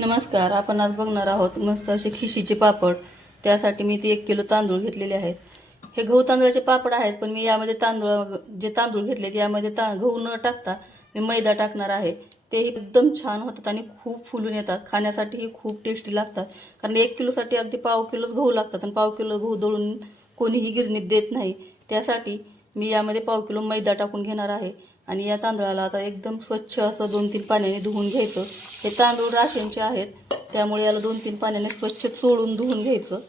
नमस्कार. आपण आज बघणार आहोत मस्त असे खिशीचे पापड. त्यासाठी मी ते 1 किलो तांदूळ घेतलेले आहेत. हे गहू तांदळाचे पापड आहेत, पण मी यामध्ये जे तांदूळ घेतलेत यामध्ये गहू न टाकता मी मैदा टाकणार आहे. तेही एकदम छान होतात आणि खूप फुलून येतात. खाण्यासाठीही खूप टेस्टी लागतात, कारण 1 किलोसाठी अगदी पाव किलोच गहू लागतात आणि पाव किलो गहू दळून कोणीही गिरणीत देत नाही. त्यासाठी मी यामध्ये पाव किलो मैदा टाकून घेणार आहे आणि या तांदळाला आता एकदम स्वच्छ असं 2-3 पाण्याने धुवून घ्यायचं. हे तांदूळ राशनचे आहेत, त्यामुळे याला 2-3 पाण्याने स्वच्छ चोळून धुवून घ्यायचं.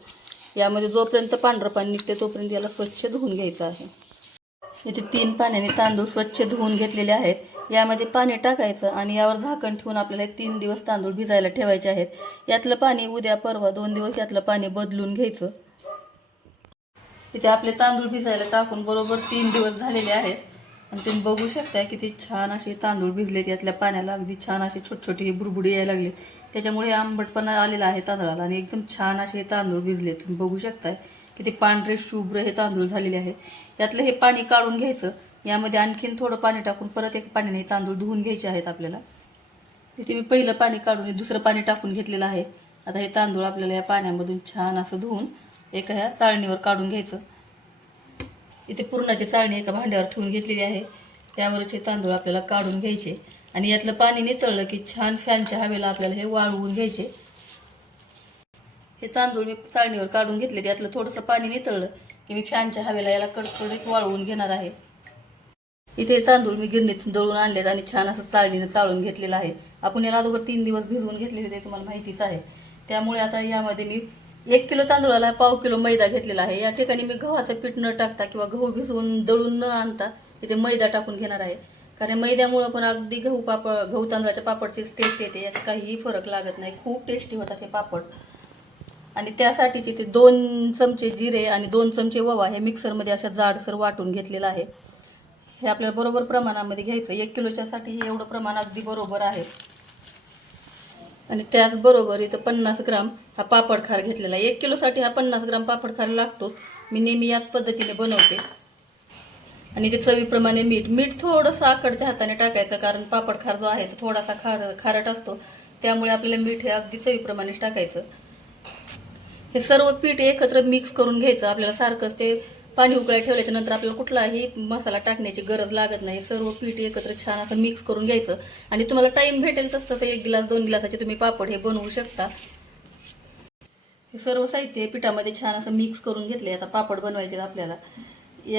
यामध्ये जोपर्यंत पांढरं पाणी निघते तोपर्यंत याला स्वच्छ धुवून घ्यायचं आहे. इथे 3 पाण्याने तांदूळ स्वच्छ धुवून घेतलेले आहेत. यामध्ये पाणी टाकायचं आणि यावर झाकण ठेवून आपल्याला 3 दिवस तांदूळ भिजायला ठेवायचे आहेत. यातलं पाणी उद्या परवा 2 दिवस यातलं पाणी बदलून घ्यायचं. इथे आपले तांदूळ भिजायला टाकून बरोबर 3 दिवस झालेले आहेत आणि तुम्ही बघू शकता किती छान असे तांदूळ भिजलेत. यातल्या पाण्याला अगदी छान असे छोटे बुडबुडे यायला लागले. त्याच्यामुळे आंबटपणा आलेला आहे तांदळाला आणि एकदम छान असे तांदूळ भिजले. तुम्ही बघू शकताय किती पांढरे शुभ्र हे तांदूळ झालेले आहेत. यातलं हे पाणी काढून घ्यायचं. यामध्ये आणखीन थोडं पाणी टाकून परत एक पाण्याने तांदूळ धुवून घ्यायचे आहेत आपल्याला. तिथे मी पहिलं पाणी काढून दुसरं पाणी टाकून घेतलेलं आहे. आता हे तांदूळ आपल्याला या पाण्यामधून छान असं धुवून एका ह्या चाळणीवर काढून घ्यायचं. इथे पुरणाची चाळणी एका भांड्यावर ठेवून घेतलेली आहे. त्यावरचे तांदूळ आपल्याला काढून घ्यायचे आणि यातलं पाणी नितळलं की छान फॅनच्या हवेला आपल्याला हे वाळवून घ्यायचे. हे तांदूळ मी चाळणीवर काढून घेतले. यातलं थोडंसं पाणी नितळलं की मी फॅनच्या हवेला याला कडकडीत वाळवून घेणार आहे. इथे तांदूळ मी गिरणीतून दळून आणलेत आणि छान असं चाळणीनं चाळून घेतलेलं आहे. आपण याला अगोदर 3 दिवस भिजवून घेतलेले ते तुम्हाला माहितीच आहे. त्यामुळे आता यामध्ये मी 1 किलो तांदूळाला पाव किलो मैदा घेतलेला आहे. या ठिकाणी मी गव्हाचं पीठ न टाकता किंवा गहू भिजवून दळून न आणता इथे मैदा टाकून घेणार आहे. कारण मैद्यामुळं पण अगदी गहू तांदळाच्या पापडची टेस्ट येते. याचा काहीही फरक लागत नाही. खूप टेस्टी होतात हे पापड. आणि त्यासाठीच इथे 2 चमचे जिरे आणि 2 चमचे ओवा हे मिक्सरमध्ये अशा जाडसर वाटून घेतलेलं आहे. हे आपल्याला बरोबर प्रमाणामध्ये घ्यायचं. 1 किलोच्यासाठी हे एवढं प्रमाण अगदी बरोबर आहे. आणि त्याचबरोबर इथं 50 ग्राम हा पापड खार घेतलेला आहे. 1 किलोसाठी हा 50 ग्राम पापड खार लागतो. मी नेहमी याच पद्धतीने बनवते. आणि ते चवीप्रमाणे मीठ थोडंसं आकडच्या हाताने टाकायचं, कारण पापड खार जो आहे तो थोडासा खारट असतो. त्यामुळे आपल्याला मीठ हे अगदी चवीप्रमाणेच टाकायचं. हे सर्व पीठ एकत्र मिक्स करून घ्यायचं. आपल्याला सारखंच ते पाणी उकळायला ठेवल्याच्या नंतर आपल्याला कुठलाही मसाला टाकण्याची गरज लागत नाही. सर्व पीठ एकत्र छान असं मिक्स करून घ्यायचं. आणि तुम्हाला टाईम भेटेल तसं 1 गिलास 2 गिलासाचे तुम्ही पापड हे बनवू शकता. हे सर्व साहित्य पिठामध्ये छान असं मिक्स करून घेतले. आता पापड बनवायचे आपल्याला.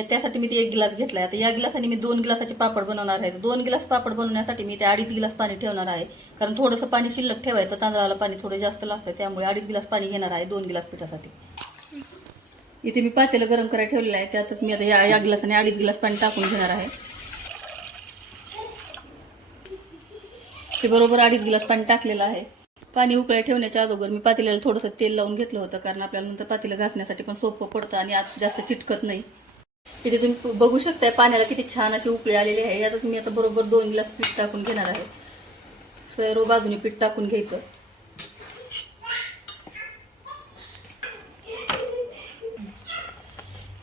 त्यासाठी मी ते 1 गिलास घेतला आहे. आता या गिलासाने मी 2 गिलासाचे पापड बनवणार आहे. 2 गिलास पापड बनवण्यासाठी मी ते 2.5 गिलास पाणी ठेवणार आहे, कारण थोडंसं पाणी शिल्लक ठेवायचं. तांदळाला पाणी थोडं जास्त लागतं, त्यामुळे 2.5 गिलास पाणी घेणार आहे 2 गिलास पिठासाठी. इथे मी पातेलं गरम करायला ठेवलेलं आहे. त्यातच मी आता या गिलासाने 2.5 गिलास पाणी टाकून घेणार आहे. ते बरोबर 2.5 गिलास पाणी टाकलेलं आहे. पाणी उकळायला ठेवण्याच्या अगोदर मी पातेल्याला थोडंसं तेल लावून घेतलं होतं, कारण आपल्याला नंतर पातेलं घासण्यासाठी पण सोपं पडतं आणि आत जास्त चिटकत नाही. इथे तुम्ही बघू शकताय पाण्याला किती छान अशी उकळी आलेली आहे. यातच मी आता बरोबर 2 गिलास पीठ टाकून घेणार आहे. सर्व बाजूने पीठ टाकून घ्यायचं.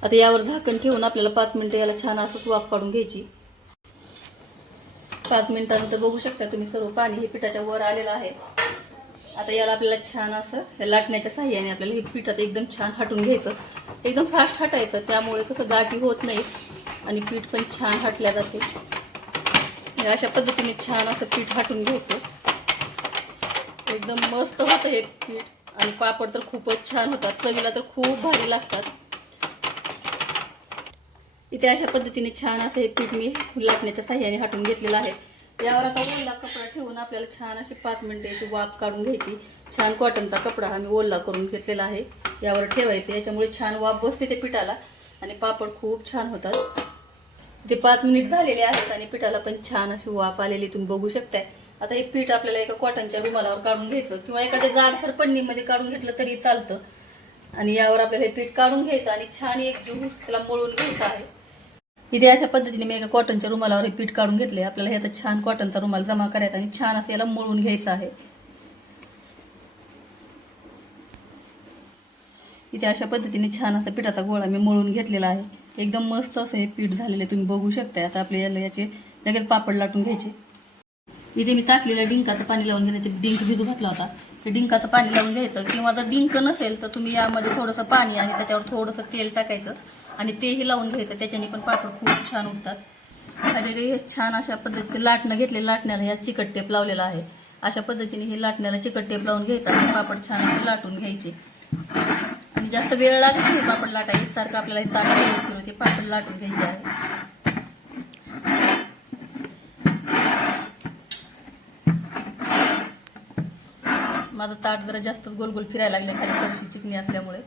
आता यावर झाकण ठेवून आपल्याला 5 मिनिटं याला छान असंच वाफ काढून घ्यायची. 5 मिनिटानंतर बघू शकता तुम्ही सर्व पाणी हे पिठाच्या वर आलेलं आहे. आता याला आपल्याला छान असं लाटण्याच्या साहाय्याने आपल्याला हे पीठ आता एकदम छान हटून घ्यायचं. एकदम फास्ट हटायचं, त्यामुळे कसं गाठी होत नाही आणि पीठ पण छान हटल्या जाते. अशा पद्धतीने छान असं पीठ हटून घ्यायचं. एकदम मस्त होतं हे पीठ आणि पापड तर खूपच छान होतात. चवीला तर खूप भारी लागतात. इथे अशा पद्धतीने छान असं हे पीठ मी लाटण्याच्या साहाय्याने हटून घेतलेलं आहे. यावर आता ओला कपडा ठेवून आपल्याला छान अशी 5 मिनिटं याची वाफ काढून घ्यायची. छान कॉटनचा कपडा हा मी ओला करून घेतलेला आहे. यावर ठेवायचं. याच्यामुळे छान वाफ बसते ते पिठाला आणि पापड खूप छान होतात. ते 5 मिनिट झालेले आहेत आणि पिठाला पण छान अशी वाफ आलेली तुम्ही बघू शकताय. आता हे पीठ आपल्याला एका कॉटनच्या रुमालावर काढून घ्यायचं किंवा एखाद्या जाडसर पन्नीमध्ये काढून घेतलं तरी चालतं. आणि यावर आपल्याला हे पीठ काढून घ्यायचं आणि छान एक दिवस त्याला मळून घ्यायचं आहे. इथे अशा पद्धतीने मी एका कॉटनच्या रुमालावर हे पीठ काढून घेतले. आपल्याला हे आता छान कॉटनचा रुमाल जमा करायचा आणि छान असं याला मळून घ्यायचं आहे. इथे अशा पद्धतीने छान असा पिठाचा गोळा मी मळून घेतलेला आहे. एकदम मस्त असं हे पीठ झालेलं आहे तुम्ही बघू शकताय. आता आपल्याला याचे लगेच पापड लाटून घ्यायचे. इथे मी ताटलेलं डिंकाचं पाणी लावून घेणे, ते डिंक भिजू घातला होता, ते डिंकाचं पाणी लावून घ्यायचं. किंवा जर डिंक नसेल तर तुम्ही यामध्ये थोडंसं पाणी आणि त्याच्यावर थोडंसं तेल टाकायचं आणि तेही लावून घ्यायचं. त्याच्याने पण पापड खूप छान उठतात. आणि हे छान अशा पद्धतीचे लाटणं घेतले, लाटण्याला ह्या चिकट टेप लावलेला आहे. अशा पद्धतीने हे लाटण्याला चिकट टेप लावून घ्यायचा आणि पापड छान असे लाटून घ्यायचे. आणि जास्त वेळ लागत नाही पापड लाटायचे, सारखं आपल्याला हे ताट ते पापड लाटून घ्यायचे आहे. माझं ताट जरा जास्त गोल गोल फिरायला लागले खाली फरशी चिकणी असल्यामुळे.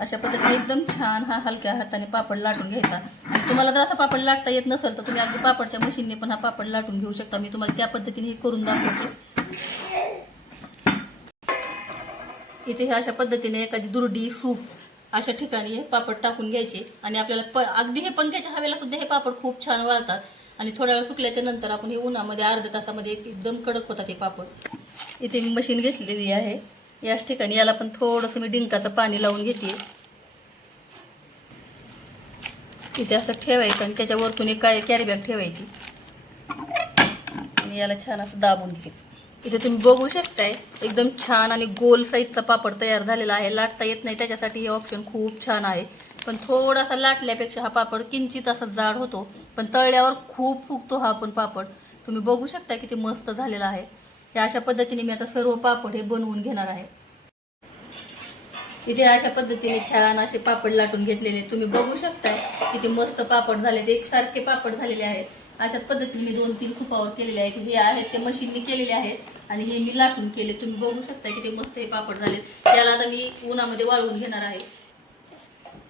अशा पद्धतीने एकदम छान हा हलक्या हाताने पापड लाटून घ्यायचा. आणि तुम्हाला जर असा पापड लाटता येत नसेल तर तुम्ही अगदी पापडच्या मशीनने पण हा पापड लाटून घेऊ शकता. मी तुम्हाला त्या पद्धतीने हे करून दाखवते. इथे हे अशा पद्धतीने एखादी दुर्डी सूप अशा ठिकाणी हे पापड टाकून घ्यायचे. आणि आपल्याला अगदी हे पंख्याच्या हवेला सुद्धा हे पापड खूप छान वाळतात. आणि थोड्या वेळ सुकल्याच्या नंतर आपण हे उन्हामध्ये अर्ध्या तासामध्ये एकदम कडक होतात हे पापड. इथे मी मशीन घेतलेली आहे. याच ठिकाणी याला पण थोडंसं मी डिंकाचं पाणी लावून घेते. इथे असं ठेवायचं आणि त्याच्यावरतून एक कॅरी बॅग ठेवायची आणि याला छान असं दाबून घ्यायचं. इथे तुम्ही बघू शकताय एकदम छान आणि गोल साईजचा पापड तयार झालेला आहे. लाटता येत नाही त्याच्यासाठी हे ऑप्शन खूप छान आहे. पण थोडासा लाटल्यापेक्षा हा पापड किंचित असा जाड होतो, पण तळल्यावर खूप फुगतो हा पण पापड. तुम्ही बघू शकता किती मस्त झालेला आहे. या अशा पद्धतीने मी आता सर्व पापड हे बनवून घेणार आहे. इथे अशा पद्धतीने छान असे पापड लाटून घेतलेले तुम्ही बघू शकताय किती मस्त पापड झाले. एकसारखे पापड झालेले आहेत. अशाच पद्धतीने मी 2-3 खुपावर केलेले आहेत. हे आहेत ते मशीनने केलेले आहेत आणि हे मी लाटून केले. तुम्ही बघू शकता किती मस्त हे पापड झाले. त्याला आता मी उन्हामध्ये वाळवून घेणार आहे.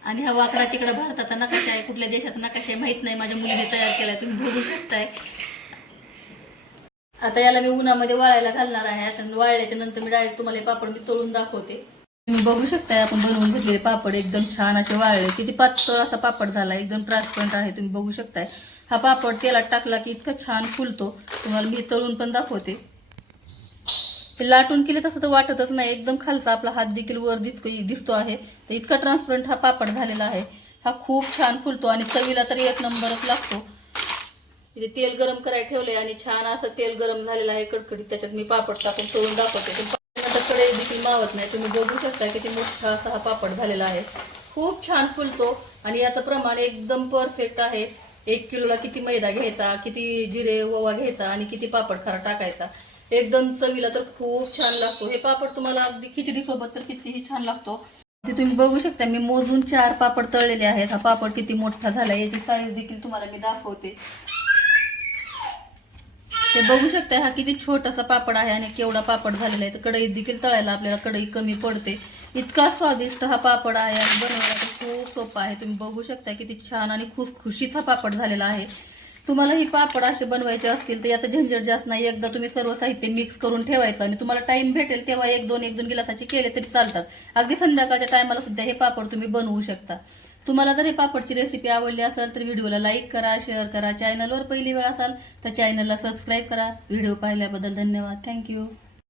आणि हा वाकडा तिकडे भारताचा नकाशा आहे, कुठल्या देशाचा नकाशा आहे माहीत नाही, माझ्या मुलीने तयार केला आहे. तुम्ही बघू शकताय. आता याला मी उन्हामध्ये वाळायला घालणार आहे. आता वाळल्याच्या नंतर मी डायरेक्ट तुम्हाला हे पापड मी तळून दाखवते. तुम्ही बघू शकताय आपण बनवून घेतलेले पापड एकदम छान असे वाळले. किती पातळ असा पापड झाला, एकदम ट्रान्सपरंट आहे. तुम्ही बघू शकताय. हा पापड तेलात टाकला की इतका छान फुलतो. तुम्हाला मी तळून पण दाखवते. ते लाटून केले तसं तर वाटतच नाही, एकदम खालचा आपला हात देखील वर दिसतो आहे. तर इतका ट्रान्सपरंट हा पापड झालेला आहे. हा खूप छान फुलतो आणि चवीला तरी एक नंबरच लागतो. इथे तेल गरम करायला ठेवलंय आणि छान असं तेल गरम झालेलं आहे कडकडीत. त्याच्यात मी पापड टाकून तळून दाखवते. नंतर कढई देखील मावत नाही. तुम्ही बघू शकता किती मोठा असा हा पापड झालेला आहे. खूप छान फुलतो आणि याचं प्रमाण एकदम परफेक्ट आहे. 1 किलोला किती मैदा घ्यायचा, किती जिरे ओवा घ्यायचा आणि किती पापड खारा टाकायचा. एकदम चवीला तर खूप छान लागतो. हे पापड तुम्हाला अगदी खिचडी सोबत तर कितीही छान लागतो. ते तुम्ही बघू शकता मी मोजून 4 पापड तळलेले आहेत. हा पापड किती मोठा झाला, याची साईज देखील तुम्हाला मी दाखवते. ते बघू शकता हा किती छोटासा पापड आहे आणि केवढा पापड झालेला आहे. तर कढईत देखील तळायला आपल्याला कढई कमी पडते. इतका स्वादिष्ट हा पापड आहे आणि बनवायला तर खूप सोपा आहे. तुम्ही बघू शकता किती छान आणि खुसखुशीत हा पापड झालेला आहे. तुम्हाला ही पापड असे बनवायचे असतील तर याचा झंझट जास्त नाही. एकदा तुम्ही सर्व साहित्य मिक्स करून ठेवायचं आणि तुम्हाला टाइम भेटेल तेव्हा 1-2 गिलासाचे केले तरी चालतात. अगदी संध्याकाळच्या टायमाला सुद्धा हे पापड तुम्ही बनवू शकता. तुम्हाला जर हे पापडची रेसिपी आवडली असेल तर व्हिडिओला लाईक करा, शेअर करा. चॅनलवर पहिली वेळ असाल तर चॅनलला सबस्क्राईब करा. व्हिडिओ पाहिल्याबद्दल धन्यवाद. थँक्यू.